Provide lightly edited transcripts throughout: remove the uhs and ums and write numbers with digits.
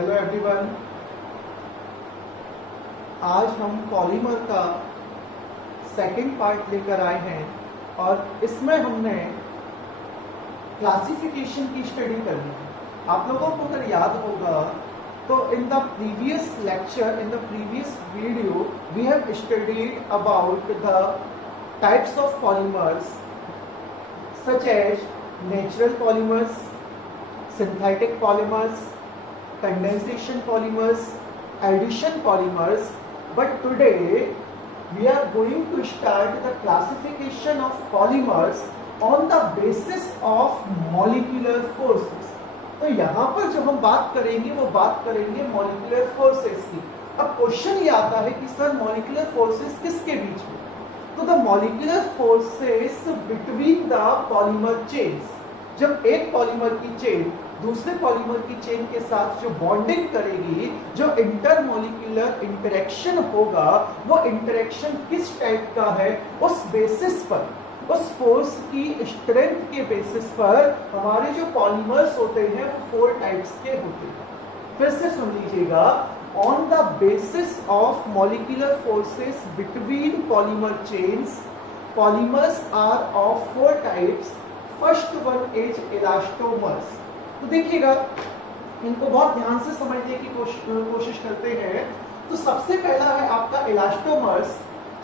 Hello everyone. आज हम polymer का सेकंड पार्ट लेकर आए हैं और इसमें हमने क्लासिफिकेशन की स्टडी करनी है। आप लोगों को अगर याद होगा तो in the previous lecture, in the previous video we have studied about the types of polymers such as natural polymers, synthetic polymers, condensation polymers, addition polymers, but today we are going to start the classification of polymers on the basis of molecular forces। तो यहाँ पर जो हम बात करेंगे वो बात करेंगे molecular forces की। अब क्वेश्चन ये आता है कि सर molecular forces किसके बीच में? तो the molecular forces between the polymer chains। जब एक पॉलीमर की चेन दूसरे पॉलीमर की चेन के साथ जो बॉन्डिंग करेगी, जो इंटरमॉलिक्यूलर इंटरेक्शन होगा, वो इंटरेक्शन किस टाइप का है, उस बेसिस पर, उस फोर्स की स्ट्रेंथ के बेसिस पर हमारे जो पॉलीमर्स होते हैं वो 4 टाइप्स के होते हैं। फिर से सुन लीजिएगा, on the basis of molecular forces between polymer chains, polymers are of 4 types. First one is elastomers. तो देखिएगा, इनको बहुत ध्यान से समझने की कोशिश करते हैं। तो सबसे पहला है आपका इलास्टोमर्स।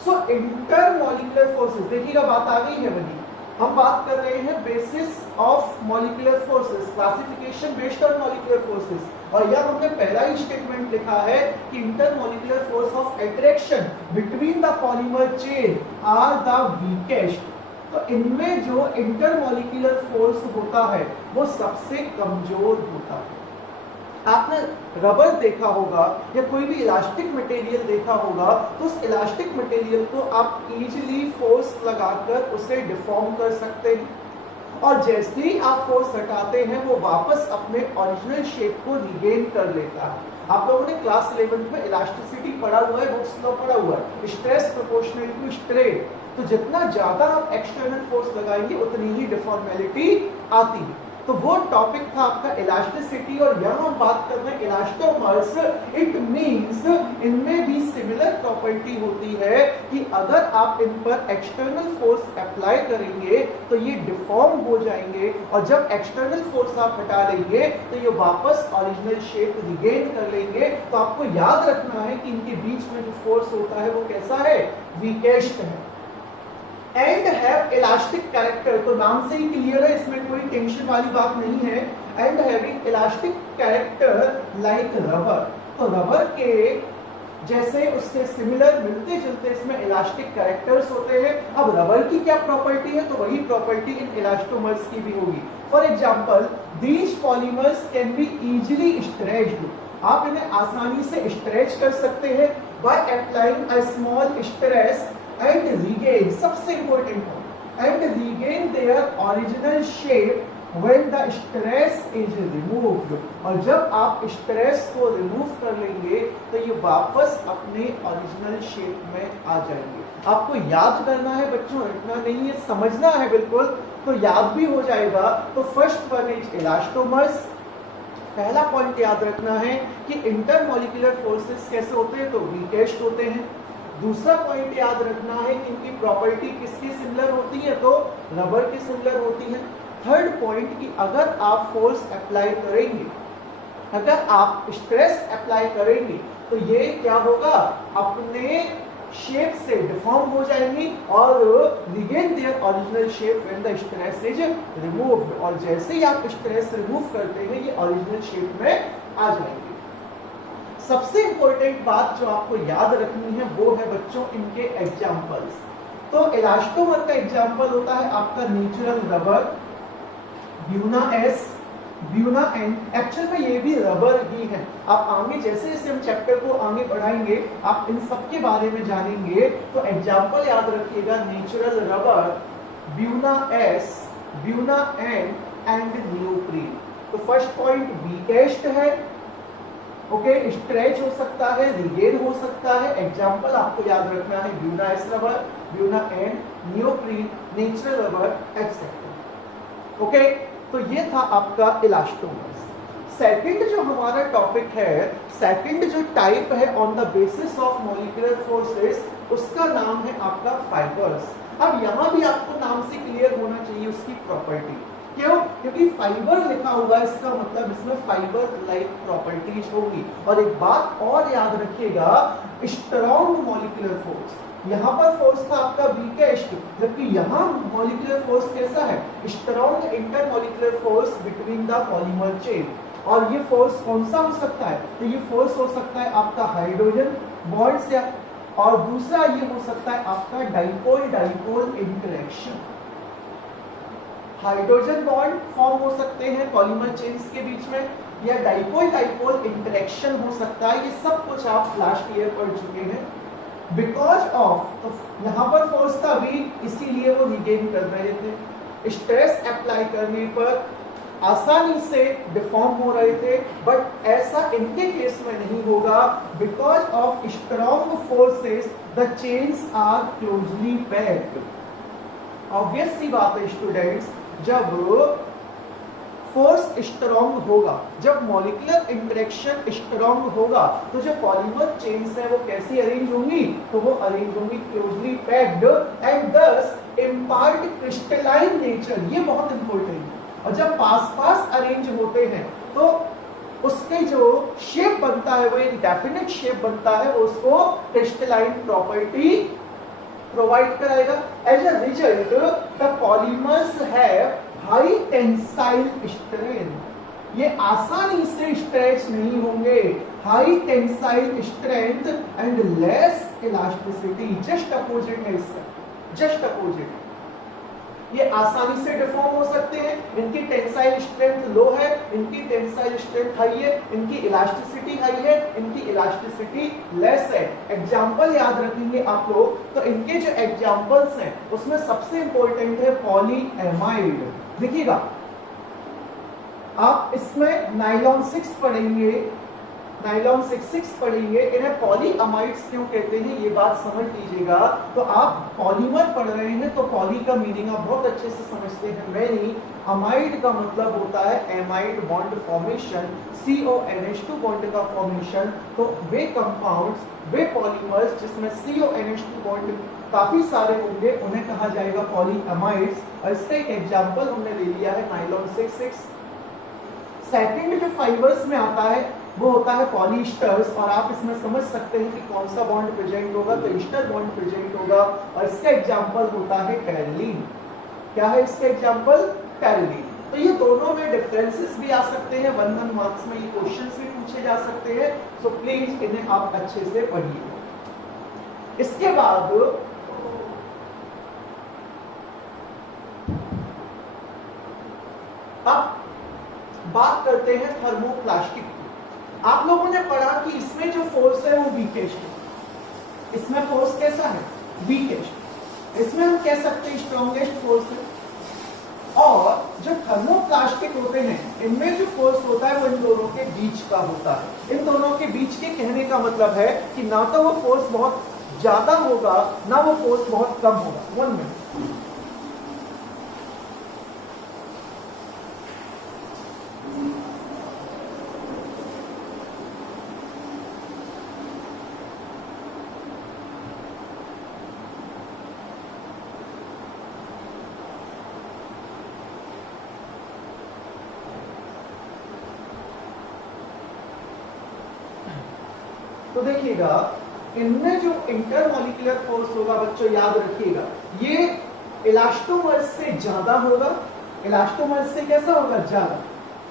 सो इंटरमॉलिक्यूलर फोर्सेस, देखिएगा बात आ गई है बनी। हम बात कर रहे हैं basis of molecular forces, classification based on molecular forces. और यह हमने पहला ही स्टेटमेंट लिखा है कि intermolecular force of attraction between the polymer chain are the weakest. तो इनमें जो इंटरमॉलिक्यूलर फोर्स होता है वो सबसे कमजोर होता है। आपने रबर देखा होगा या कोई भी इलास्टिक मटेरियल देखा होगा, तो उस इलास्टिक मटेरियल को आप इजीली फोर्स लगाकर उसे डिफॉर्म कर सकते हैं और जैसे ही आप फोर्स हटाते हैं वो वापस अपने ओरिजिनल शेप को रिगेन कर लेता है। आप लोगों ने क्लास 11 में इलास्टिसिटी पढ़ा हुआ है, बुक्स में पढ़ा हुआ है, स्ट्रेस प्रोपोर्शनल टू स्ट्रेन। तो जितना ज्यादा आप एक्सटर्नल फोर्स लगाएंगे उतनी ही डिफॉर्मेलिटी आती है। तो वो टॉपिक था आपका इलास्टिसिटी। और यहाँ हम बात कर रहे हैं इलास्टोमर्स। इट मींस इनमें भी सिमिलर प्रॉपर्टी होती है कि अगर आप इन पर एक्सटर्नल फोर्स अप्लाई करेंगे तो ये डिफॉर्म हो जाएंगे और जब एक्सटर्नल फोर्स आप हटा देंगे तो ये वापस ओरिजिनल शेप रिगेन कर लेंगे। तो आपको याद रखना है कि इनके बीच में जो फोर्स होता है वो कैसा है, वीकेस्ट है। एंड हैव इलास्टिक कैरेक्टर, तो नाम से ही क्लियर है, इसमें कोई टेंशन वाली बात नहीं है। And having elastic character like rubber. तो रबर के जैसे उससे सिमिलर मिलते जुलते इसमें इलास्टिक कैरेक्टर्स होते हैं। अब रबर की क्या प्रॉपर्टी है, तो वही प्रॉपर्टी इन इलास्टोमर्स की भी होगी। For example, these polymers can be easily stretched. आप इन्हें आसानी से स्ट्रेच कर सकते हैं by applying a small stress and regain, सबसे important है, and regain their original shape when the stress is removed। और जब आप स्ट्रेस को रिमूव कर लेंगे तो ये वापस अपने ओरिजिनल शेप में आ जाएंगे। आपको याद करना है बच्चों, रटना नहीं है, समझना है बिल्कुल, तो याद भी हो जाएगा। तो फर्स्ट वन इज इलास्टोमर्स। पहला पॉइंट याद रखना है कि इंटरमॉलिक्यूलर फोर्सेस कैसे होते हैं, तो वीकेस्ट होते हैं। दूसरा पॉइंट याद रखना है कि इनकी प्रॉपर्टी किसकी सिमिलर होती है, तो रबर की सिमिलर होती है। थर्ड पॉइंट कि अगर आप फोर्स अप्लाई करेंगे, अगर आप स्ट्रेस अप्लाई करेंगे तो ये क्या होगा, अपने शेप से डिफॉर्म हो जाएंगी और regain their original shape when the stress is removed. और जैसे ही आप स्ट्रेस रिमूव करते हैं ये ओरिजिनल शेप में आ जाएंगे। सबसे इंपॉर्टेंट बात जो आपको याद रखनी है वो है बच्चों इनके एग्जाम्पल्स। तो इलास्टोमर का एग्जाम्पल होता है आपका natural rubber, Buena S, Buena N. Actual में ये भी रबर ही है। आप आगे जैसे जैसे हम चैप्टर को आगे बढ़ाएंगे आप इन सब के बारे में जानेंगे। तो एग्जाम्पल याद रखिएगा, natural rubber, Buena S, Buena N and neoprene. तो फर्स्ट पॉइंट वीकेस्ट है, ओके, स्ट्रेच हो सकता है, रिगेन हो सकता है। एग्जाम्पल आपको याद रखना है, buna S rubber, buna N, neoprene, natural rubber, etcetera. Okay, तो ये था आपका इलास्टोमर्स। सेकंड जो हमारा टॉपिक है, सेकंड जो टाइप है on the basis of molecular forces, उसका नाम है आपका फाइबर्स। अब यहां भी आपको नाम से क्लियर होना चाहिए उसकी प्रॉपर्टी। क्यों? क्योंकि फाइबर लिखा हुआ है, इसका मतलब इसमें फाइबर लाइक प्रॉपर्टीज होगी। और एक बात और याद रखिएगा, स्ट्रॉन्ग मॉलिक्यूलर फोर्स, यहाँ पर फोर्स था आपका वीकेस्ट, जबकि यहाँ मॉलिक्यूलर फोर्स कैसा है, strong intermolecular force between the polymer chain. और ये फोर्स कौन सा हो सकता है, तो ये फोर्स हो सकता है आपका हाइड्रोजन बॉन्ड से, और दूसरा ये हो सकता है आपका dipole dipole interaction. Hydrogen bond form हो सकते हैं पॉलीमर चेन्स के बीच में, या डाइपोल डाइपोल इंटरेक्शन हो सकता है। ये सब कुछ आप लास्ट ईयर पढ़ चुके हैं। बिकॉज ऑफ, तो यहाँ पर फोर्स था वीक, इसीलिए वो रिगेन कर रहे थे। स्ट्रेस अप्लाई करने पर आसानी से डिफॉर्म हो रहे थे, बट ऐसा इनके केस में नहीं होगा। Because of strong forces the chains are closely packed. Obvious सी बात है स्टूडेंट्स, जब फोर्स स्ट्रॉन्ग होगा, जब मॉलिक्यूलर इंटरेक्शन स्ट्रॉन्ग होगा, तो जो पॉलीमर चेन्स है वो कैसी अरेंज होंगी, तो वो अरेंज होंगी क्लोजली पैक्ड एंड दस इम्पार्ट क्रिस्टलाइन नेचर। ये बहुत इंपॉर्टेंट है। और जब पास पास अरेंज होते हैं तो उसके जो शेप बनता है वो एक डेफिनेट शेप बनता है, उसको क्रिस्टलाइन प्रॉपर्टी प्रोवाइड कराएगा। As a result the polymers have high tensile strength. ये आसानी से स्ट्रेच नहीं होंगे। High tensile strength and less elasticity, just opposite है इसका, जस्ट अपोजिट। ये आसानी से डिफॉर्म हो सकते हैं, इनकी टेंसाइल स्ट्रेंथ लो है, इनकी टेंसाइल स्ट्रेंथ हाई है, इनकी इलास्टिसिटी हाई है, इनकी इलास्टिसिटी लेस है। एग्जांपल याद रखेंगे आप लोग, तो इनके जो एग्जांपल्स हैं उसमें सबसे इंपॉर्टेंट है पॉलीएमाइड। देखिएगा आप इसमें नाइलॉन 6 पढ़ेंगे, नाइलॉन 6 पढ़ेंगे, इन्हें पॉलीअमाइड्स क्यों कहते हैं ये बात समझ लीजिएगा। तो आप पॉलीमर पढ़ रहे हैं तो पॉली का मीनिंग आप बहुत अच्छे से समझते हैं, मैं नहीं। अमाइड का मतलब होता है amide bond formation, CONH2 bond का फॉर्मेशन। तो वे कंपाउंड्स, वे पॉलीमर्स जिसमें CONH2 बॉन्ड काफी सारे होंगे, उन्हें कहा जाएगा पॉलीअमाइड्स। और इसका एक एग्जांपल हमने ले लिया है नाइलॉन 6। सेकंड जो फाइबर्स में आता है वो होता है पॉलीस्टर्स, और आप इसमें समझ सकते हैं कि कौन सा बॉन्ड प्रेजेंट होगा, तो ईस्टर बॉन्ड प्रेजेंट होगा। और इसका एग्जांपल होता है कैरोलिन। क्या है इसका एग्जांपल? कैरोलिन। तो ये दोनों में डिफरेंसेस भी आ सकते हैं, 1 मार्क्स में ये क्वेश्चंस भी पूछे जा सकते हैं। सो प्लीज इन्हें आप अच्छे से पढ़िए। इसके बाद अब बात करते हैं थर्मोप्लास्टिक। आप लोगों ने पढ़ा कि इसमें जो फोर्स है वो वीकेस्ट है। इसमें फोर्स कैसा है? वीकेस्ट। इसमें हम कह सकते हैं स्ट्रॉन्गेस्ट फोर्स है। और जो थर्मोप्लास्टिक होते हैं इनमें जो फोर्स होता है वो इन दोनों के बीच का होता है। इन दोनों के बीच के कहने का मतलब है कि ना तो वो फोर्स बहुत ज्यादा होगा, ना वो फोर्स बहुत कम होगा। 1 मिनट। तो देखिएगा इनमें जो इंटरमॉलिक्यूलर फोर्स होगा बच्चों याद रखिएगा ये इलास्टोमर्स से ज्यादा होगा। इलास्टोमर्स से कैसा होगा? ज्यादा,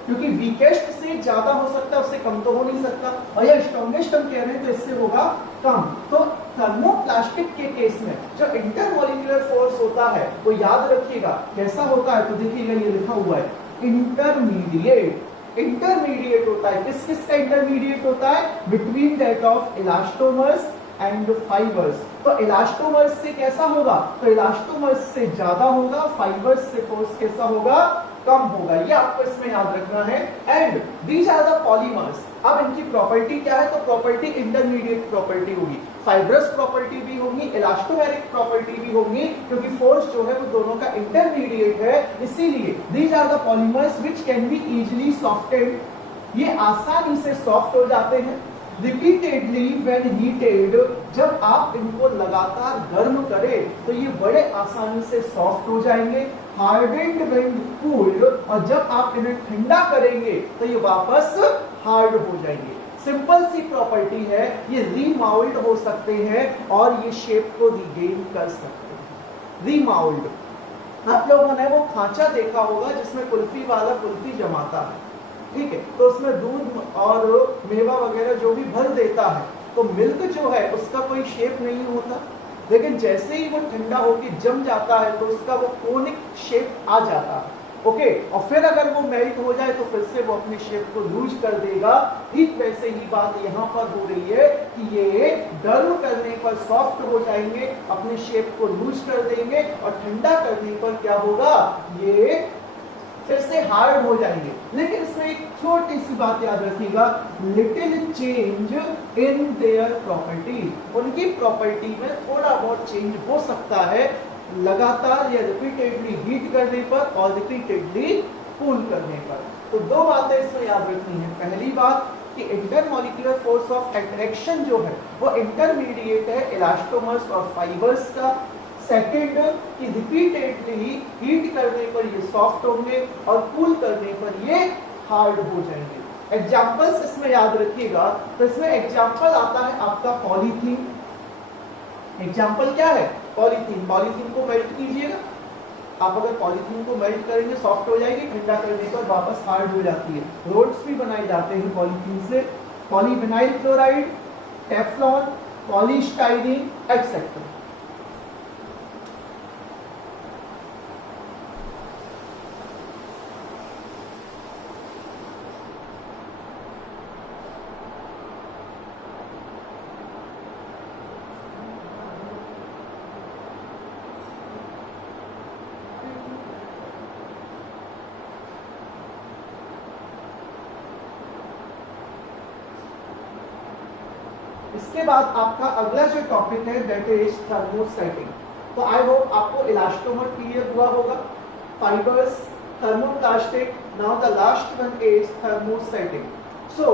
क्योंकि वीकेस्ट से ज्यादा हो सकता है, उससे कम तो हो नहीं सकता। और ये स्ट्रॉन्गेस्ट हम कह रहे हैं तो इससे होगा कम। तो थर्मोप्लास्टिक के केस में जो इंटरमॉलिक्यूलर फोर्स होता है वो याद रखिएगा कैसा होता है। तो देखिएगा ये लिखा हुआ है इंटरमीडिएट। इंटरमीडिएट होता है, किस किस का इंटरमीडिएट होता है? Between that of elastomers and fibres. तो इलास्टोमर्स से कैसा होगा? तो इलास्टोमर्स से ज्यादा होगा, फाइबर्स से फोर्स कैसा होगा? कम होगा। ये आपको इसमें याद रखना है। And these are the polymers. अब इनकी प्रॉपर्टी क्या है? तो प्रॉपर्टी इंटरमीडिएट प्रॉपर्टी होगी, फाइब्रस प्रॉपर्टी भी होगी, इलास्टोमेरिक प्रॉपर्टी भी होगी, क्योंकि फोर्स जो है वो दोनों का इंटरमीडिएट है। इसीलिए these are the polymers which can be easily softed ये आसानी से सॉफ्ट हो जाते हैं। रिपीटेडली व्हेन हीटेड, जब आप इनको लगातार गर्म करें तो ये बड़े आसानी से सॉफ्ट हो जाएंगे। हार्डेंड व्हेन कूल्ड, और जब आप इन्हें ठंडा करेंगे तो ये वापस हार्ड हो जाएंगे। सिंपल सी प्रॉपर्टी है, ये रीमाउल्ड हो सकते हैं और ये शेप को रिगेन कर सकते हैं। रीमाउल्ड, आप लोगों ने वो खांचा देखा होगा जिसमें कुल्फी वाला कुल्फी जमाता है, ठीक है, तो उसमें दूध और मेवा वगैरह जो भी भर देता है, तो मिल्क जो है उसका कोई शेप नहीं होता, लेकिन जैसे ही वो ठंडा होकर जम जाता है तो उसका वो कोनिक शेप आ जाता है। ओके, और फिर अगर वो मेल्ट हो जाए तो फिर से वो अपनी शेप को लूज कर देगा। ठीक वैसे ही बात यहाँ पर हो रही है कि ये गर्म करने पर सॉफ्ट हो जाएंगे, अपने शेप को लूज कर देंगे, और ठंडा करने पर क्या होगा, ये फिर से हार्ड हो जाएंगे। लेकिन इसमें एक छोटी सी बात याद रखिएगा, little change in their property, उनकी प्रॉपर्टी में थोड़ा बहुत चेंज हो सकता है लगातार या रिपीटेडली हीट करने पर और रिपीटेडली कूल करने पर। तो दो बातें इसमें याद रखनी है। पहली बात कि इंटरमॉलिक्यूलर फोर्स ऑफ अट्रैक्शन जो है वो इंटरमीडिएट है इलास्टोमर्स और फाइबर्स का। सेकेंड कि रिपीटेडली हीट करने पर ये सॉफ्ट होंगे और कूल करने पर ये हार्ड हो जाएंगे। एग्जाम्पल्स इसमें याद रखिएगा, तो इसमें एग्जाम्पल आता है आपका पॉलीथीन। एग्जाम्पल क्या है, पॉलीथीन। पॉलीथीन को मेल्ट कीजिएगा, आप अगर पॉलीथीन को मेल्ट करेंगे सॉफ्ट हो जाएगी, ठंडा करने पर वापस हार्ड हो जाती है। रोड्स भी बनाए जाते हैं पॉलीथीन से, polyvinyl chloride, Teflon, polystyrene etcetera. इसके बाद आपका अगला जो टॉपिक है दैट इज थर्मोसेटिंग। तो आई होप आपको इलास्टोमर क्लियर हुआ होगा, fibres, thermoplastic, now the last one is thermosetting. So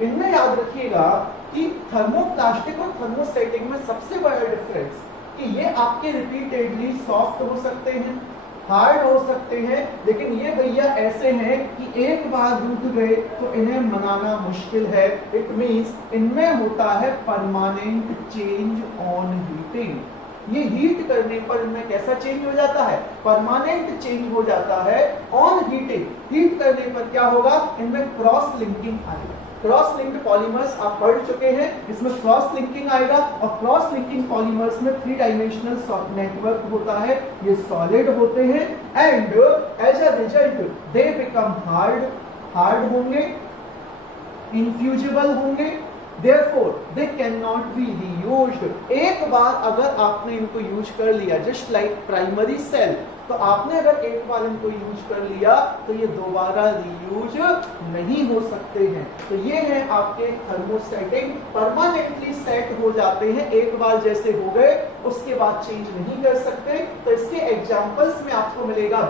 इनमें याद रखिएगा कि थर्मोप्लास्टिक और थर्मोसेटिंग में सबसे बड़ा डिफरेंस कि ये आपके रिपीटेडली सॉफ्ट हो सकते हैं, हार्ड हो सकते हैं, लेकिन ये भैया ऐसे हैं कि एक बार रूठ गए तो इन्हें मनाना मुश्किल है। इट मींस इनमें होता है परमानेंट चेंज ऑन हीटिंग। ये हीट करने पर इनमें कैसा चेंज हो जाता है, परमानेंट चेंज हो जाता है ऑन हीटिंग। हीट करने पर क्या होगा, इनमें क्रॉस लिंकिंग आएगा। क्रॉस लिंक्ड पॉलीमर्स आप पढ़ चुके हैं, इसमें क्रॉस लिंकिंग आएगा, और क्रॉस लिंकिंग पॉलीमर्स में 3 डायमेंशनल नेटवर्क होता है, ये सॉलिड होते हैं, and as a result they become hard होंगे, इनफ्यूजिबल होंगे, therefore they cannot be reused। एक बार अगर आपने इनको यूज कर लिया, जस्ट लाइक प्राइमरी सेल, तो आपने अगर एक बार इनको यूज कर लिया तो ये दोबारा रीयूज नहीं हो सकते हैं। तो ये है आपके थर्मोसेटिंग, परमानेंटली सेट हो जाते हैं, एक बार जैसे हो गए उसके बाद चेंज नहीं कर सकते। तो इसके एग्जांपल्स में आपको मिलेगा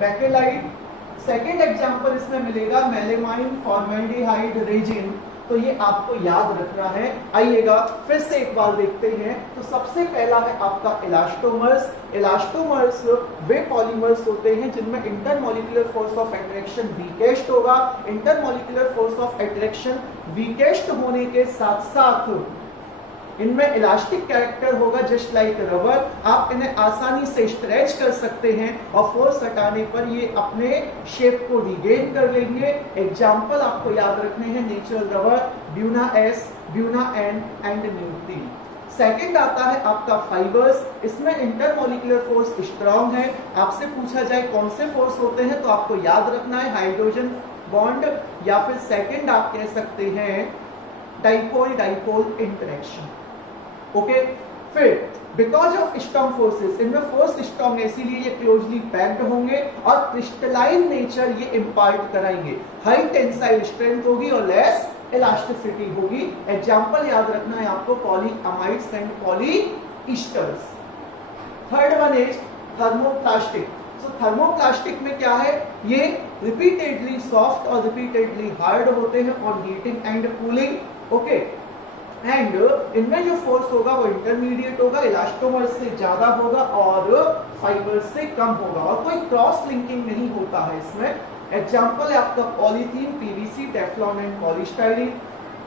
बैकेलाइट। सेकेंड एग्जांपल इसमें मिलेगा मेलेमाइन, फॉर्मेल्डिहाइड, रेजिन। तो ये आपको याद रखना है। आइएगा फिर से एक बार देखते हैं। तो सबसे पहला है आपका इलास्टोमर्स। इलास्टोमर्स वे पॉलीमर्स होते हैं जिनमें intermolecular force of attraction weakest होगा। Intermolecular force of attraction weakest होने के साथ साथ इनमें इलास्टिक कैरेक्टर होगा, जस्ट लाइक रबर। आप इन्हें आसानी से स्ट्रेच कर सकते हैं और फोर्स हटाने पर ये अपने शेप को रिगेन कर लेंगे। एग्जाम्पल आपको याद रखने हैं, natural rubber, Buena S, Buena N and neoprene. Second आता है आपका फाइबर्स। इसमें इंटरमॉलिक्यूलर फोर्स स्ट्रॉन्ग है। आपसे पूछा जाए कौन से फोर्स होते हैं तो आपको याद रखना है हाइड्रोजन बॉन्ड, या फिर सेकंड आप कह सकते हैं डाइपोल इंटरेक्शन। ओके, फिर बिकॉज ऑफ स्ट्रॉन्ग फोर्सेस, इनमें फोर्स स्ट्रॉन्ग है इसीलिए ये क्लोजली पैक्ड होंगे और क्रिस्टलाइन नेचर ये इंपार्ट कराएंगे। हाई टेंसाइल स्ट्रेंथ होगी और लेस इलास्टिसिटी होगी। एग्जांपल याद रखना है आपको, polyamides and polyesters. Third one is thermoplastic. So thermoplastic में क्या है, ये रिपीटेडली सॉफ्ट और रिपीटेडली हार्ड होते हैं on heating and cooling, okay. And इनमें जो फोर्स होगा वो इंटरमीडिएट होगा, इलास्टोमर से ज्यादा होगा और फाइबर से कम होगा, और कोई क्रॉस लिंकिंग नहीं होता है इसमें। एग्जाम्पल है आपका polythene, PVC, Teflon and polystyrene.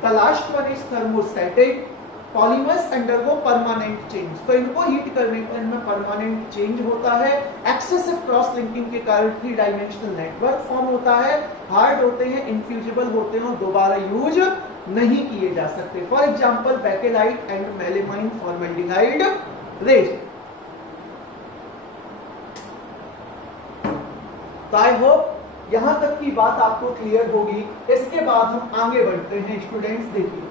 The last one is thermostatic. Polymers undergo permanent change, तो इनको हीट करने पर इनमें परमानेंट चेंज होता है। एक्सेसिव क्रॉस लिंकिंग के कारण 3 डायमेंशनल नेटवर्क फॉर्म होता है। हार्ड होते हैं, इनफ्यूजिबल होते हैं और दोबारा यूज नहीं किए जा सकते। For example bakelite and melamine formaldehyde resin. तो आई होप यहां तक की बात आपको क्लियर होगी। इसके बाद हम आगे बढ़ते हैं स्टूडेंट्स। देखिए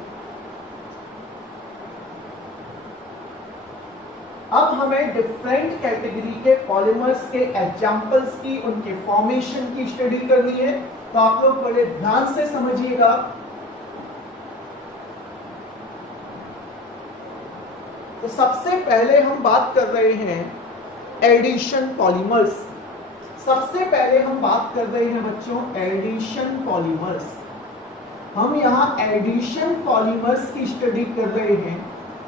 अब हमें डिफरेंट कैटेगरी के पॉलीमर्स के एग्जांपल्स की, उनके फॉर्मेशन की स्टडी करनी है। तो आप लोग बड़े ध्यान से समझिएगा। तो सबसे पहले हम बात कर रहे हैं एडिशन पॉलीमर्स। सबसे पहले हम बात कर रहे हैं बच्चों एडिशन पॉलीमर्स। हम यहां एडिशन पॉलीमर्स की स्टडी कर रहे हैं,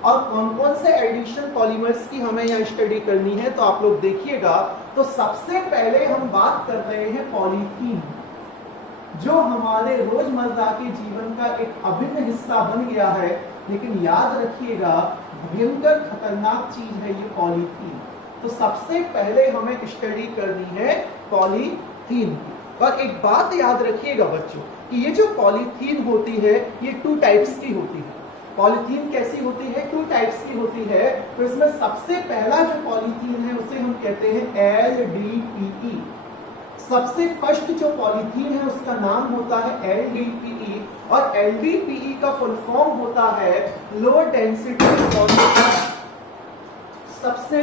और कौन कौन से एडिशन पॉलीमर्स की हमें यहां स्टडी करनी है तो आप लोग देखिएगा। तो सबसे पहले हम बात कर रहे हैं पॉलीथीन, जो हमारे रोजमर्रा के जीवन का एक अभिन्न हिस्सा बन गया है। लेकिन याद रखिएगा भयंकर खतरनाक चीज है ये पॉलीथीन। तो सबसे पहले हमें स्टडी करनी है पॉलीथीन की। और एक बात याद रखिएगा बच्चों कि ये जो पॉलीथीन होती है ये 2 टाइप्स की होती है। पॉलीथीन कैसी होती है? 2 टाइप्स की होती है। तो इसमें सबसे पहला जो पॉलीथीन है उसे हम कहते हैं LDPE। सबसे फर्स्ट जो पॉलीथीन है उसका नाम होता है LDPE, और LDPE का फुल फॉर्म होता है लो डेंसिटी पॉलीथीन। सबसे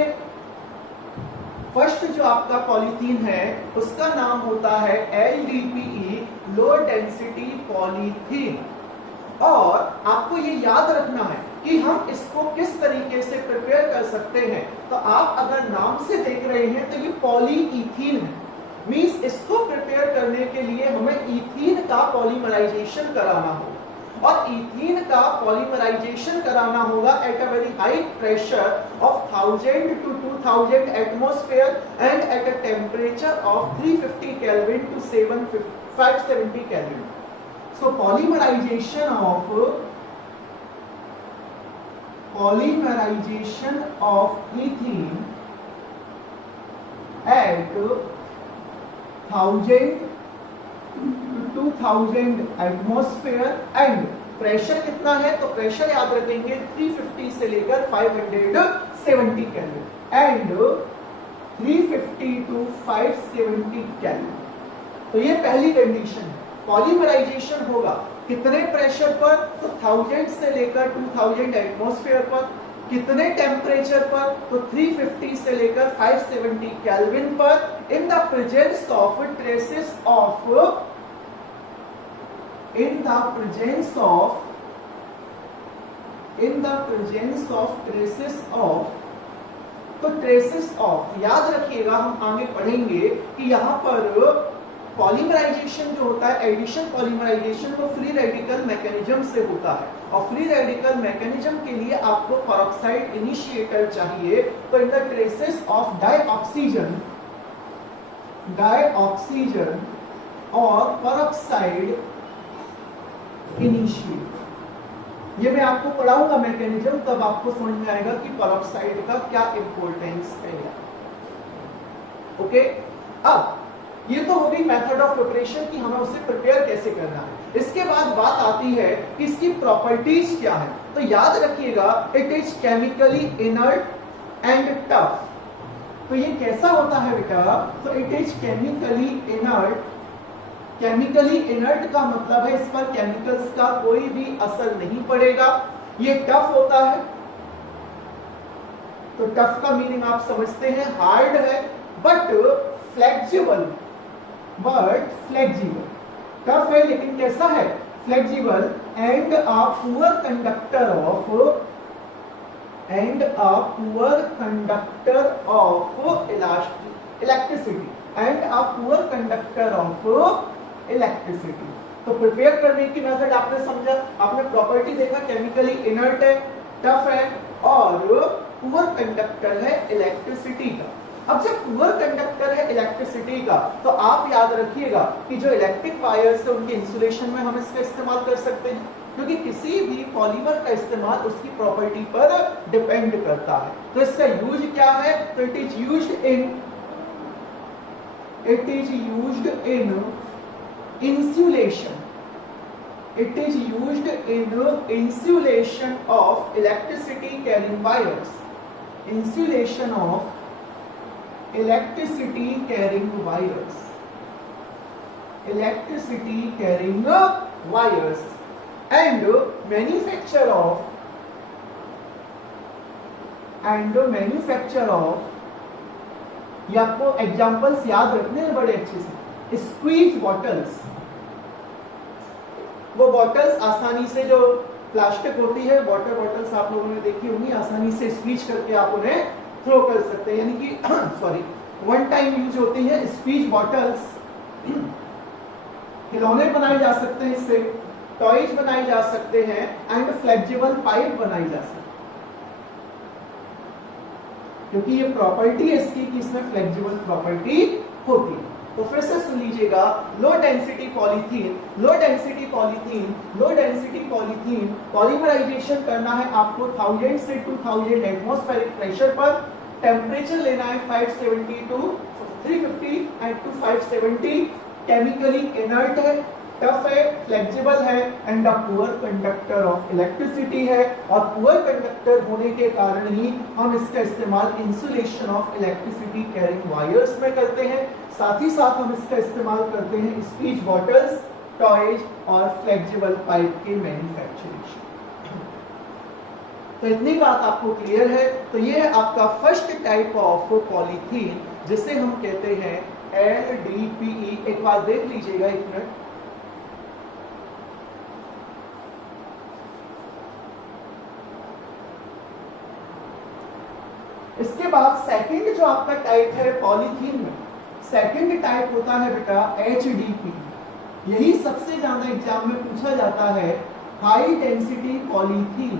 फर्स्ट जो आपका पॉलीथीन है उसका नाम होता है LDPE, लो डेंसिटी पॉलीथीन। और आपको ये याद रखना है कि हम इसको किस तरीके से प्रिपेयर कर सकते हैं। तो आप अगर नाम से देख रहे हैं तो ये पॉलीइथीन है, मींस इसको प्रिपेयर करने के लिए हमें इथीन का पॉलीमराइजेशन कराना होगा। और इथीन का पॉलीमराइजेशन कराना होगा at a very high pressure of 1000 to 2000 atmosphere and at a temperature of 350 kelvin to 570 kelvin. So polymerization of ethene at 1000 to 2000 atmosphere and pressure कितना है? तो प्रेशर याद रखेंगे 350 से लेकर 570 केल्विन एंड 350 to 570 केल्विन। तो ये पहली कंडीशन है। पॉलीमराइजेशन होगा कितने प्रेशर पर? तो 1000 से लेकर 2000 एटमॉस्फेयर पर। कितने टेम्परेचर पर? तो 350 से लेकर 570 केल्विन पर। In the presence of traces of तो ट्रेसेस ऑफ याद रखिएगा, हम आगे पढ़ेंगे कि यहां पर पॉलीमराइजेशन जो होता है, एडिशन पॉलीमराइजेशन, वो फ्री रेडिकल मैकेनिज्म से होता है। और फ्री रेडिकल मैकेनिज्म के लिए आपको पेरोक्साइड इनिशिएटर चाहिए। तो in the traces of dioxygen और पेरोक्साइड इनिशिएटर, ये मैं आपको पढ़ाऊंगा मैकेनिज्म, तब आपको समझ में आएगा कि पेरोक्साइड का क्या इंपॉर्टेंस है। ओके, अब ये तो होगी मेथड ऑफ प्रिपरेशन कि हमें उसे प्रिपेयर कैसे करना है। इसके बाद बात आती है कि इसकी प्रॉपर्टीज क्या है। तो याद रखिएगा it is chemically inert and tough. तो ये कैसा होता है बेटा? तो it is chemically inert. Chemically inert का मतलब है इस पर केमिकल्स का कोई भी असर नहीं पड़ेगा। ये टफ होता है, तो टफ का मीनिंग आप समझते हैं, हार्ड है बट फ्लेक्सिबल। टफ है लेकिन कैसा है? Flexible and a poor conductor of electricity and a poor conductor of electricity. तो प्रिपेयर करने की मेथड आपने समझा, आपने प्रॉपर्टी देखा, केमिकली इनर्ट है, टफ है और पुअर कंडक्टर है इलेक्ट्रिसिटी का। अब जब पुअर कंडक्टर है इलेक्ट्रिसिटी का तो आप याद रखिएगा कि जो इलेक्ट्रिक वायर्स है उनके इंसुलेशन में हम इसका इस्तेमाल कर सकते हैं, क्योंकि किसी भी पॉलीमर का इस्तेमाल उसकी प्रॉपर्टी पर डिपेंड करता है। तो इसका यूज क्या है? तो it is used in insulation. It is used in insulation of electricity carrying wires. Insulation of electricity carrying wires. Electricity carrying wires. And manufacture of ये आपको एग्जांपल्स याद रखने हैं बड़े अच्छे से। स्क्वीज बॉटल्स, वो बॉटल्स आसानी से, जो प्लास्टिक होती है वाटर बॉटल्स आप लोगों ने देखी होंगी, आसानी से स्क्वीज करके आप उन्हें थ्रो कर सकते हैं, यानी कि सॉरी वन टाइम यूज होती है स्क्वीज बॉटल्स। खिलौने बनाए जा सकते हैं इससे, टॉयज बनाए जा सकते हैं एंड फ्लेक्सिबल पाइप बनाई जा सकती है, क्योंकि ये प्रॉपर्टी है इसकी कि इसमें फ्लेक्सिबल प्रॉपर्टी होती है। तो फिर से सुन लीजिएगा, लो डेंसिटी पॉलीथीन पॉलीमराइजेशन करना है आपको 1000 से 2000 एटमॉस्फेरिक प्रेशर पर, टेम्परेचर लेना है 570 to 350 and to 570, chemically inert है, टफ है, फ्लेक्सिबल है and a poor conductor of electricity है, और पुअर कंडक्टर होने के कारण ही हम इसका इस्तेमाल insulation of electricity carrying wires में करते हैं। साथ ही साथ हम इसका इस्तेमाल करते हैं स्पीच बॉटल्स, टॉयज और फ्लेक्सिबल पाइप के मैन्युफैक्चरिंग। तो इतनी बात आपको क्लियर है। तो ये है आपका फर्स्ट टाइप ऑफ पॉलीथीन जिसे हम कहते हैं LDPE। एक बार देख लीजिएगा, एक मिनट। इसके बाद सेकंड जो आपका टाइप है पॉलीथीन में, सेकंड टाइप होता है बेटा HDP। यही सबसे ज्यादा एग्जाम में पूछा जाता है, high density polythene.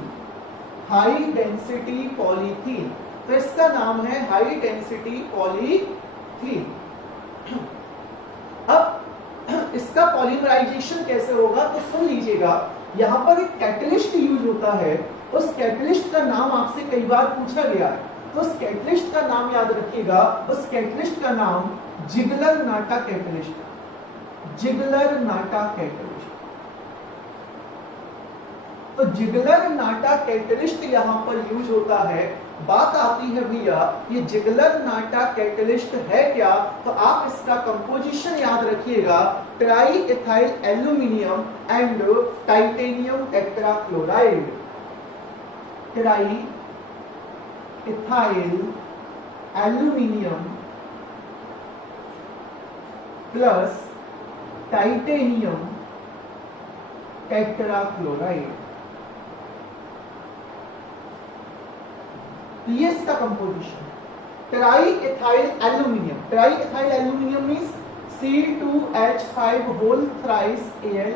High density polythene, तो इसका नाम है हाई डेंसिटी पॉलीथीन। अब इसका पॉलीमराइजेशन कैसे होगा तो सुन लीजिएगा, यहां पर एक कैटलिस्ट यूज होता है। उस कैटलिस्ट का नाम आपसे कई बार पूछा गया है, तो उस कैटलिस्ट का नाम याद रखिएगा। उस कैटलिस्ट का नाम जिगलर-नाटा कैटलिस्ट। Ziegler Natta catalyst. तो जिगलर-नाटा कैटलिस्ट यहां पर यूज होता है। बात आती है भैया, ये जिगलर-नाटा कैटलिस्ट है क्या? तो आप इसका कंपोजिशन याद रखिएगा, try ethyl aluminium and titanium tetrachloride. Try ethyl aluminium plus titanium tetrachloride, ये इसका composition. Try ethyl aluminium, try ethyl aluminium means C2H5 whole thrice Al,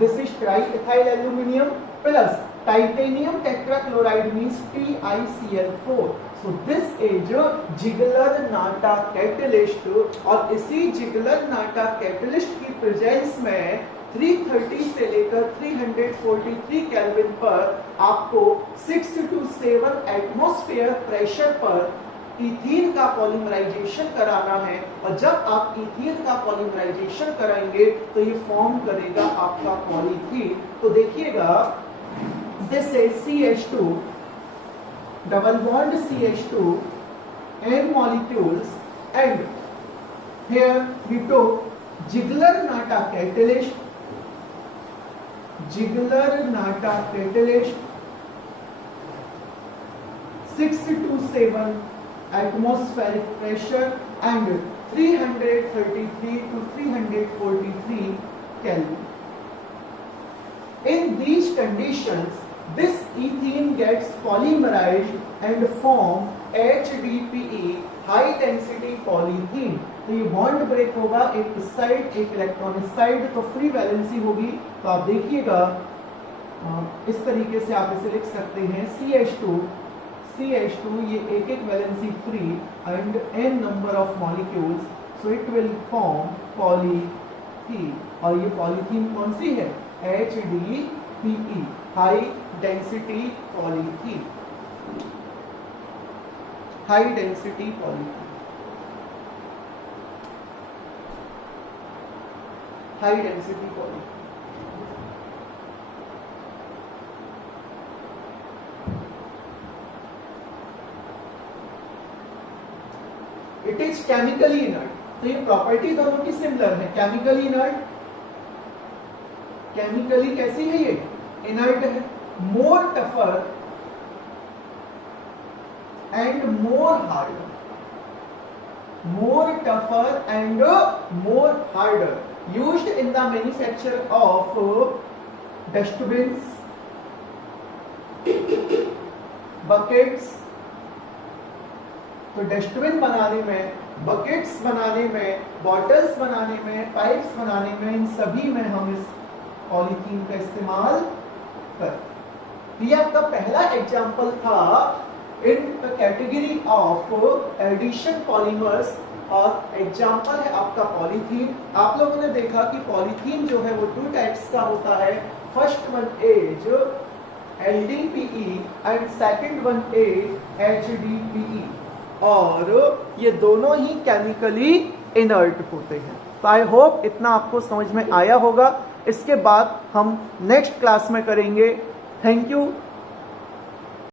this is triethyl aluminum plus titanium tetrachloride means TiCl4। so this is Ziegler Natta catalyst, और इसी जिगलर-नाटा catalyst की presence में 330 से लेकर 343 kelvin पर आपको 6 to 7 एटमॉस्फेयर प्रेशर पर ethene का पॉलीमराइजेशन कराना है। और जब आप इथीन का पॉलीमराइजेशन कराएंगे तो ये फॉर्म करेगा आपका पॉलीथीन। तो देखिएगा, this is CH2 double bond CH2 n molecules and here we took Ziegler Natta catalyst. Ziegler Natta catalyst 6 to 7 atmospheric pressure and 333 to 343 Kelvin. In these conditions, this ethene gets polymerized and form HDPE high density polythene. तो ये bond break होगा एक इस side एक electron इस side, तो free valency होगी। तो आप देखिएगा इस तरीके से आप इसे लिख सकते हैं CH2 ये एक एक valency free and n number of molecules, so it will form polythene. और ये पॉलीथीन कौन सी है? HDPE high density polythene, high density polythene, high density polythene. It is chemically inert. तो ये प्रॉपर्टी दोनों की सिमिलर है। केमिकली इनर्ट, केमिकली कैसी है? ये इनर्ट है। More tougher and more harder, more tougher and more harder, used in the manufacture of dustbins, buckets. तो डस्टबिन बनाने में, बकेट्स बनाने में, बॉटल्स बनाने में, पाइप्स बनाने में, इन सभी में हम इस पॉलीथीन का इस्तेमाल करते। ये आपका पहला एग्जाम्पल था in the category of addition polymers, और एग्जाम्पल है आपका पॉलीथीन। आप लोगों ने देखा कि पॉलीथीन जो है वो 2 टाइप्स का होता है। First one is LDPE and second one is HDPE, और ये दोनों ही केमिकली इनर्ट होते हैं। तो आई होप इतना आपको समझ में आया होगा। इसके बाद हम नेक्स्ट क्लास में करेंगे। Thank you.